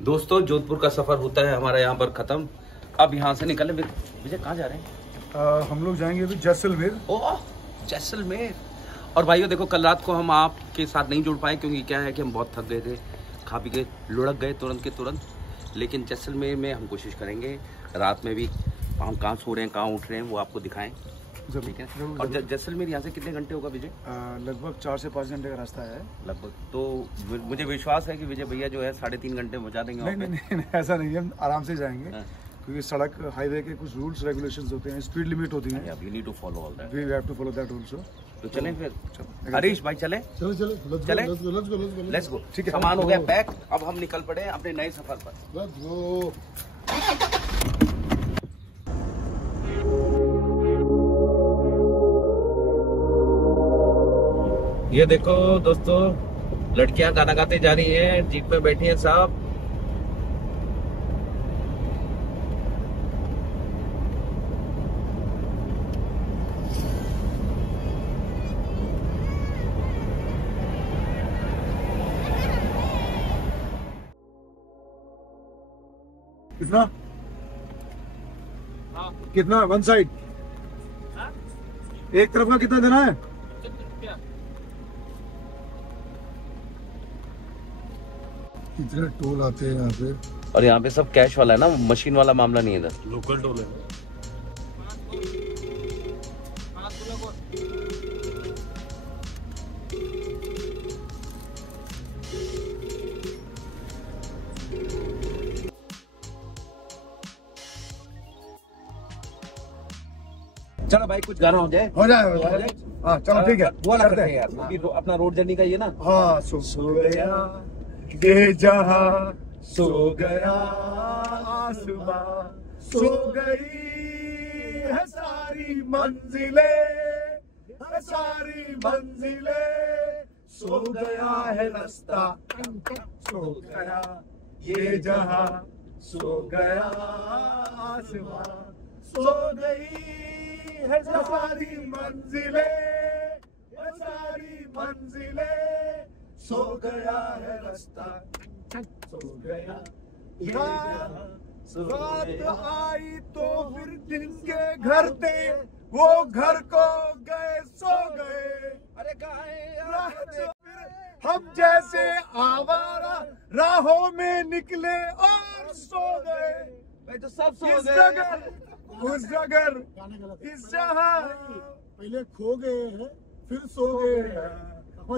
दोस्तों जोधपुर का सफर होता है हमारा यहाँ पर खत्म। अब यहाँ से निकले। विजय कहाँ जा रहे हैं? हम लोग जाएंगे अभी जैसलमेर। ओह जैसलमेर। और भाइयों देखो, कल रात को हम आपके साथ नहीं जुड़ पाए क्योंकि क्या है कि हम बहुत थक गए थे, खा पी के लुढ़क गए तुरंत के तुरंत। लेकिन जैसलमेर में हम कोशिश करेंगे रात में भी हम कहाँ सो रहे हैं कहाँ उठ रहे हैं वो आपको दिखाएं। ठीक है। और जैसलमेर यहाँ से कितने घंटे होगा विजय? लगभग 4 से 5 घंटे का रास्ता है लगभग। तो मुझे विश्वास है कि विजय भैया जो है 3.5 घंटे पहुँचा देंगे। नहीं, ऐसा नहीं है, हम आराम से जाएंगे क्योंकि सड़क हाईवे के कुछ रूल्स रेगुलेशंस होते हैं, स्पीड लिमिट होती है। We need to follow all that. We have to follow that also. तो चलें फिर हरीश भाई, चलें लेट्स गो। ठीक है, सामान हो गया पैक, अब हम निकल पड़े अपने नए सफर पर। Let's go. ये देखो दोस्तों, लड़कियां गाना गाते जा रही हैं, जीप में बैठी हैं साहब। कितना कितना वन साइड एक तरफ का कितना देना है? इतने टोल आते हैं यहाँ पे। और यहाँ पे सब कैश वाला है ना, मशीन वाला मामला नहीं है इधर। लोकल टोल है। चलो भाई कुछ गाना हो जाए। हो जाए। हाँ चलो ठीक है, वो करते हैं यार, अपना रोड जर्नी का ये ना। हाँ सो गया ये जहां, सो गया आसमां, सो गई है सारी मंजिलें, सारी मंजिलें, सो गया है रास्ता, सो गया ये जहां, सो गया आसमां, सो गई है सारी मंजिलें, सारी मंजिलें, सो गया है रास्ता, सो गया ये जहां, रात आई तो फिर दिन के घर थे, वो घर को गए सो गए। अरे फिर हम जैसे आवारा राहों में निकले और सो गए। भाई तो सब सो गए उस जगह इस जहां, पहले खो गए हैं फिर सो गए हो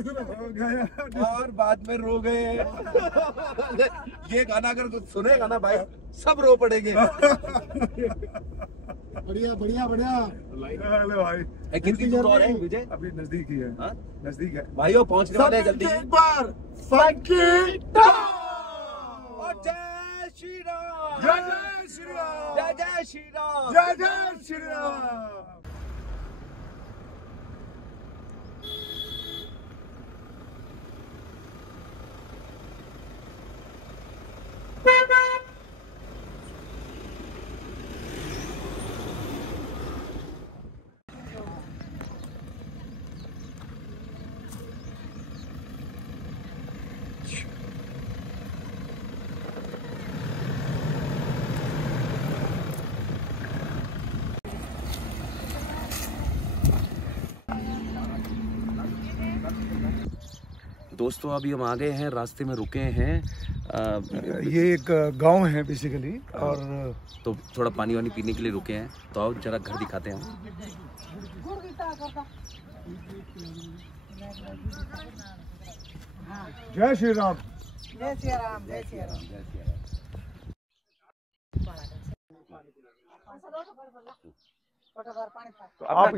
गया और बाद में रो गए। ये गाना अगर कुछ सुनेगा ना भाई, सब रो पड़ेंगे। बढ़िया बढ़िया बढ़िया। हेलो भाई, कितनी दूर और है विजय? अभी नजदीक ही है। नजदीक है भाइयों, पहुंचने वाले हैं जल्दी। एक बार फंकी और जय श्री राम, जय जय श्री राम, जय जय श्री राम, जय जय श्री राम। दोस्तों अभी हम आ गए हैं, रास्ते में रुके हैं। ये एक गांव है बेसिकली, और तो थोड़ा पानी वानी पीने के लिए रुके हैं। तो आओ जरा घर दिखाते हैं हम। जय श्री राम, जय श्री राम, जय श्री राम। तो आप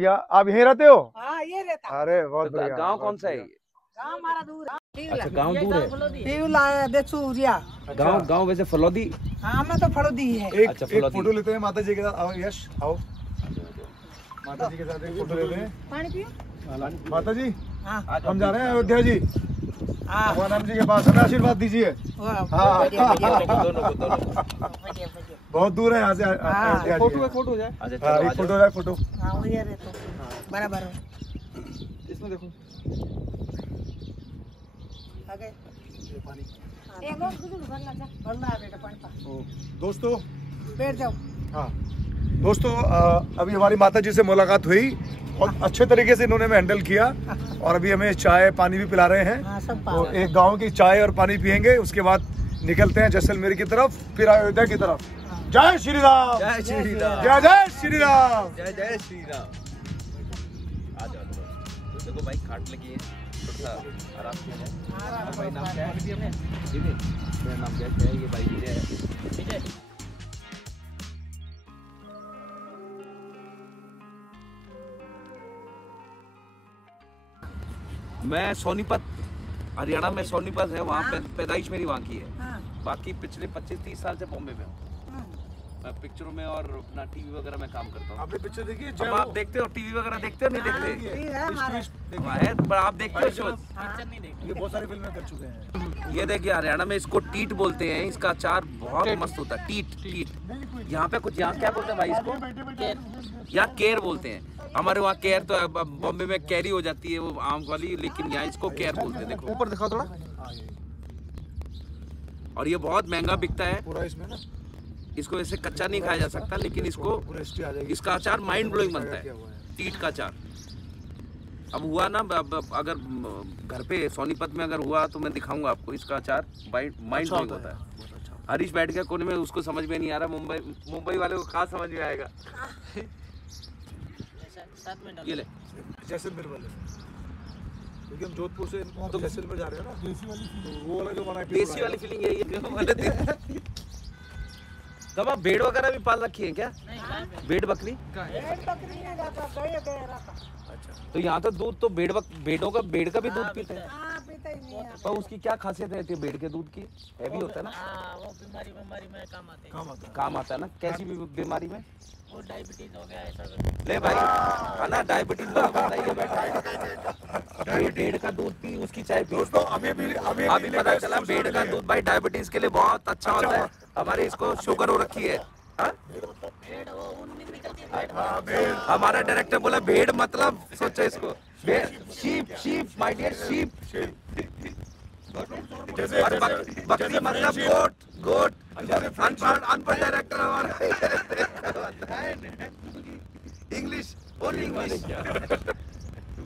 यहीं रहते हो? हाँ ये रहता। अरे बहुत बढ़िया। गांव कौन सा है ये? गाँव हमारा दूर है। अच्छा गांव दूर है। गांव वैसे फलोदी। हाँ मैं तो फलोदी है। एक फोटो लेते हैं माता जी के साथ। आओ यश, आओ माता जी के साथ एक फोटो लेते हैं। पानी पियो। माता जी हाँ हम जा रहे हैं अयोध्या जी, हाँ भगवान जी के पास, हमें आशीर्वाद दीजिए। हाँ बहुत दूर है यहाँ से अयोध्या जी। फोटो जाए। फोटो जाए, फोटो। हाँ वही है तो बराबर है। इसमें देखो आगे भरना है बेटा पानी पा। दोस्तों बैठ जाओ। हाँ दोस्तों, अभी हमारी माता जी से मुलाकात हुई और अच्छे तरीके से इन्होंने हमें हैंडल किया और अभी हमें चाय पानी भी पिला रहे हैं। हाँ, सब तो एक गांव की चाय और पानी पियेंगे, उसके बाद निकलते हैं जैसलमेर की तरफ, फिर अयोध्या की तरफ। जय श्री राम, जय श्री राम, जय जय श्री राम, जय जय श्री राम। आ जाओ तो देखो भाई खाट लगी है, थोड़ा सा आराम से। भाई नाम क्या है? विजय। मेरा नाम क्या है? ये भाई विजय है। विजय। मैं सोनीपत, हरियाणा में सोनीपत है, वहाँ पे पैदाइश मेरी वहाँ की है। बाकी पिछले 25-30 साल से बॉम्बे में हूँ। मैं पिक्चरों में और अपना टीवी वगैरह में काम करता हूँ। आपने पिक्चर देखी है? अब आप देखते हो टीवी वगैरह देखते हो नहीं देखते? पर आप देखते हो शो? ये बहुत सारी फिल्में कर चुके हैं। ये देखिए हरियाणा में इसको टीट बोलते हैं, इसका अचार बहुत मस्त होता है। टीट टीट यहाँ पे कुछ, यहाँ क्या बोलते हैं भाई इसको? यहाँ केर बोलते हैं। हमारे वहाँ केर तो बॉम्बे में कैरी हो जाती है वो आम वाली, लेकिन यहाँ इसको केर बोलते हैं। देखो ऊपर दिखाओ थोड़ा। और ये बहुत महंगा बिकता है पूरा इसमें ना, इसको वैसे कच्चा नहीं खाया जा सकता, लेकिन इसको इसका अचार माइंड ब्लोइंग बनता है, टीट का अचार। अब हुआ ना, अगर घर पे सोनीपत में अगर हुआ तो मैं दिखाऊंगा आपको, इसका अचार माइंड ब्लोइंग होता है। हरीश बैठ गया कोने में, उसको समझ में नहीं आ रहा, मुंबई वाले को खास समझ में आएगा। ये ले जैसलमेर वाले, क्योंकि हम जोधपुर से तो जैसलमेर जा रहे हैं ना, तो वो वाला जो बना देसी वाली फीलिंग है ये। तब आप भेड़ वगैरह भी पाल रखी है क्या? भेड़ बकरी? अच्छा, तो यहाँ तो दूध तो भेड़ का भी दूध पीते हैं। तो उसकी क्या खासियत रहती है भेड़ के दूध की? हैवी होता है ना? वो बीमारी में काम आता है ना? कैसी भी बीमारी में? वो डायबिटीज हो गया ऐसा। ले भाई, है ना डायबिटीज वाला बंदा ये बैठा है। भेड़ का दूध पी, उसकी चाय पी। दोस्तों अभी पता चला भेड़ का दूध भाई डायबिटीज के लिए बहुत अच्छा होता है। हमारे इसको शुगर हो रखी है। हमारा डायरेक्टर बोला भेड़ मतलब सोचो इसको, शीप माय डियर शीप। और बकरी मतलब गोट। अनपढ़ डायरेक्टर हमारा। English only English.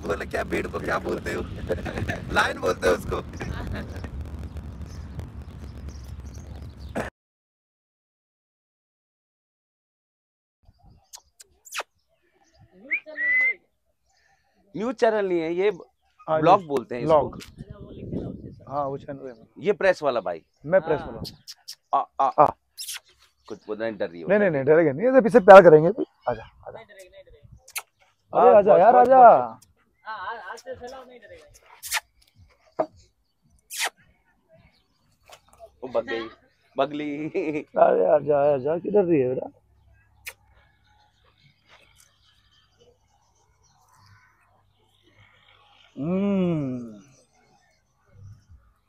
बोले क्या भेड़ को क्या बोलते हो? लाइन बोलते हो उसको। न्यूज चैनल नहीं है ये, ब्लॉग बोलते हैं ब्लॉग। इसको। हाँ वो चैनल है। ये प्रेस वाला भाई। मैं प्रेस वाला। कुछ बोलना डर रही हो? नहीं डरेंगे नहीं, ऐसे पीछे प्यार करेंगे। आजा आजा, अरे आजा यार आजा। आज से चलाओ, नहीं डरेगा। वो बगली। अरे आजा आजा, किधर रही है बेटा?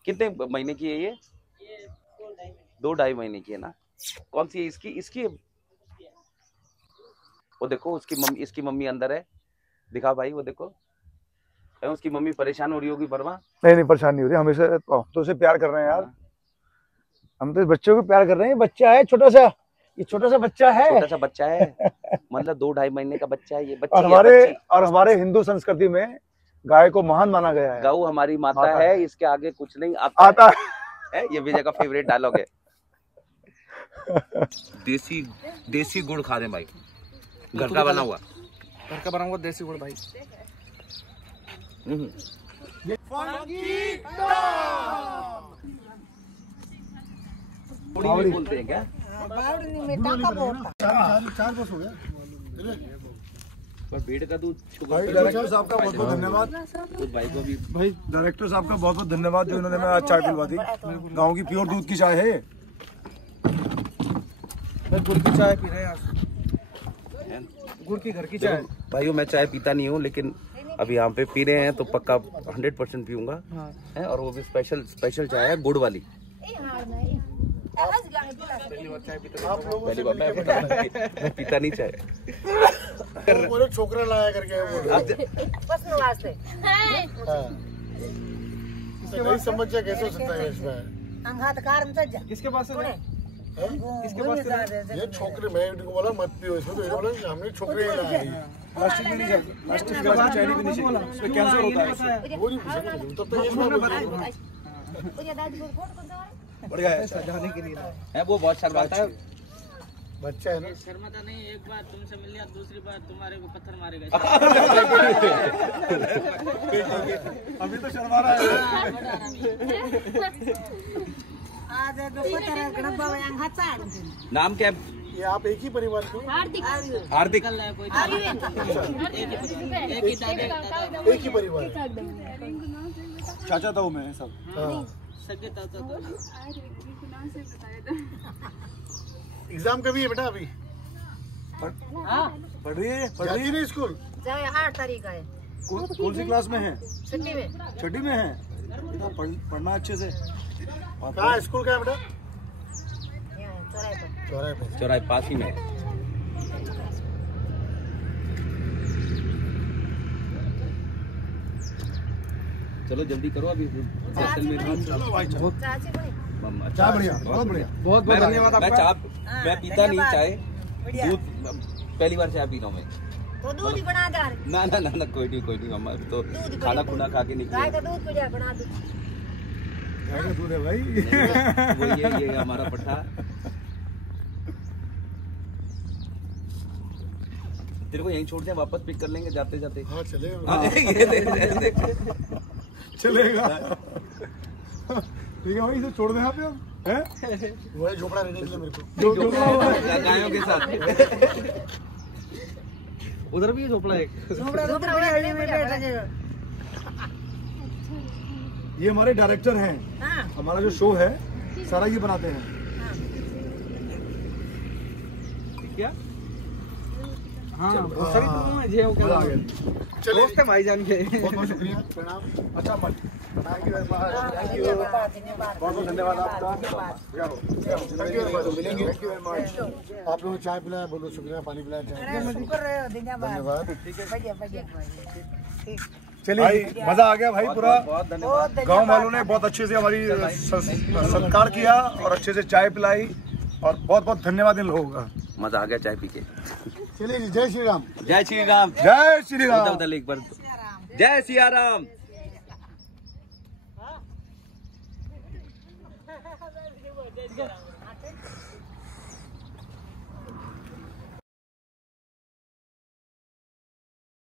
कितने महीने की है ये? 2-2.5 महीने की है ना? कौन सी है इसकी? वो देखो इसकी मम्मी अंदर है, दिखा भाई वो देखो। उसकी मम्मी परेशान हो रही होगी वर्मा? नहीं परेशान नहीं हो रही, हमेशा तो उसे प्यार कर रहे हैं यार। हम तो इस बच्चे को प्यार कर रहे हैं। बच्चा है छोटा सा, ये छोटा सा बच्चा है। मतलब 2-2.5 महीने का बच्चा है ये। बच्ची और हमारे हिंदू संस्कृति में गाय को महान माना गया है। गौ हमारी माता है, इसके आगे कुछ नहीं आता है। ये विजय का फेवरेट डायलॉग है। देसी गुड़ खा रहे भाई, घर का बना हुआ देसी गुड़ भाई। बोलते हैं क्या? चार बस हो गया। पर भेड़ का दूध भाई डायरेक्टर साहब का बहुत बहुत धन्यवाद। भाई को भी भाई डायरेक्टर साहब का बहुत बहुत धन्यवाद जो इन्होंने मैं चाय पिलवा दी। गाँव की प्योर दूध की चाय है। गुड़ की चाय पी रहे हैं यार, गुड़ की घर की चाय। भाइयों मैं चाय पीता नहीं हूँ, लेकिन अभी यहाँ पे पी रहे हैं तो पक्का 100% पीऊंगा। है और वो भी स्पेशल चाय है गुड़ वाली। पहली बार मैं पीता नहीं चाय। बोले छोकरा लाया करके नहीं समझ जा कैसे हो सकता है इसमें। अंगात कार में चल जा किसके पास है? किसके पास ये छोकरी मैं इनको बोला मत पियो इसमें, तो इन्होंने बोला हमने छोकरी लाई प्लास्टिक भी नहीं चाहिए, प्लास्टिक गिलास में चाय भी नहीं चाहिए, उसमें कैंसर होता है। वो नहीं पूछा तब तक ये बात बढ़िया है जाने के लिए है वो बहुत शर्माता है। बच्चा है ना। शर्माता नहीं, एक बार तुमसे मिल लिया, दूसरी बार तुम्हारे को पत्थर मारेगा। अभी तो शर्मा रहा है। आज दोपहर गणपा अंगात चाल नाम क्या है? ये आप एक ही परिवार को? हार्दिक कोई एक ही परिवार है। चाचा था मैं सब। हाँ। सगे ताता तो एग्जाम कभी है बेटा? अभी पढ़ रही है जाती नहीं स्कूल? 8 तारीख है। कौन सी क्लास में है? छुट्टी में। छठी में है। पढ़ना अच्छे से। कहाँ स्कूल का है बेटा? चौराहे पर। चौराहे पास ही में। चलो जल्दी करो अभी जैसलमेर चलो भाई चलो। चाची बड़ी चाय बढ़िया, बहुत बढ़िया। बहुत बहुत धन्यवाद मैं आपका। चाय मैं पीता नहीं चाय, बढ़िया। दूध पहली बार चाय पी रहा हूँ मैं। तो दूध ही बना दे। ना कोई नहीं मम्मा, अभी तो दूध खाना खुना खा के गाय निकले। का दूध बढ़िया बना दो। गाय का दूध है भाई। वो ये हमारा पट्टा। तेरे को यहीं छोड़ दें, वापस पिक कर लेंगे जाते जाते। हाँ चलेगा। ये देख। चलेगा। ठीक है भाई, इसे छोड़ दें यहाँ पे हम। हैं? वही झोपड़ा रहने के लिए मेरे को। जो गायों के साथ। उधर भी झोपड़ा एक। दूसरा बढ़िया में बैठ जाओ। ये हमारे डायरेक्टर हैं। हां हमारा जो शो है सारा ये बनाते हैं। क्या? हाँ बहुत सारी फिल्मों में जेओ मजा आ गया। चलिए दोस्त है भाईजान के। बहुत बहुत शुक्रिया, प्रणाम। अच्छा मत थैंक यू वेरी मच। धन्यवाद। बहुत बहुत धन्यवाद आपका। Thank you very much. मिलेंगे। Thank you very much. आप लोगों ने चाय पिलाया, बोलो शुक्रिया, पानी पिलाया, चाय अरे शुक्र है, धन्यवाद। धन्यवाद। बढ़िया। ठीक। चलिए मजा आ गया भाई पूरा। बहुत धन्यवाद। बहुत धन्यवाद। गांव वालों ने बहुत अच्छे से हमारी सत्कार किया और अच्छे से चाय पिलाई और बहुत बहुत धन्यवाद इन लोगों का। मजा आ गया चाय पी के। चलिए जी, जय श्री राम। जय श्री राम। जय श्री राम। उधर एक बार जय सिया राम।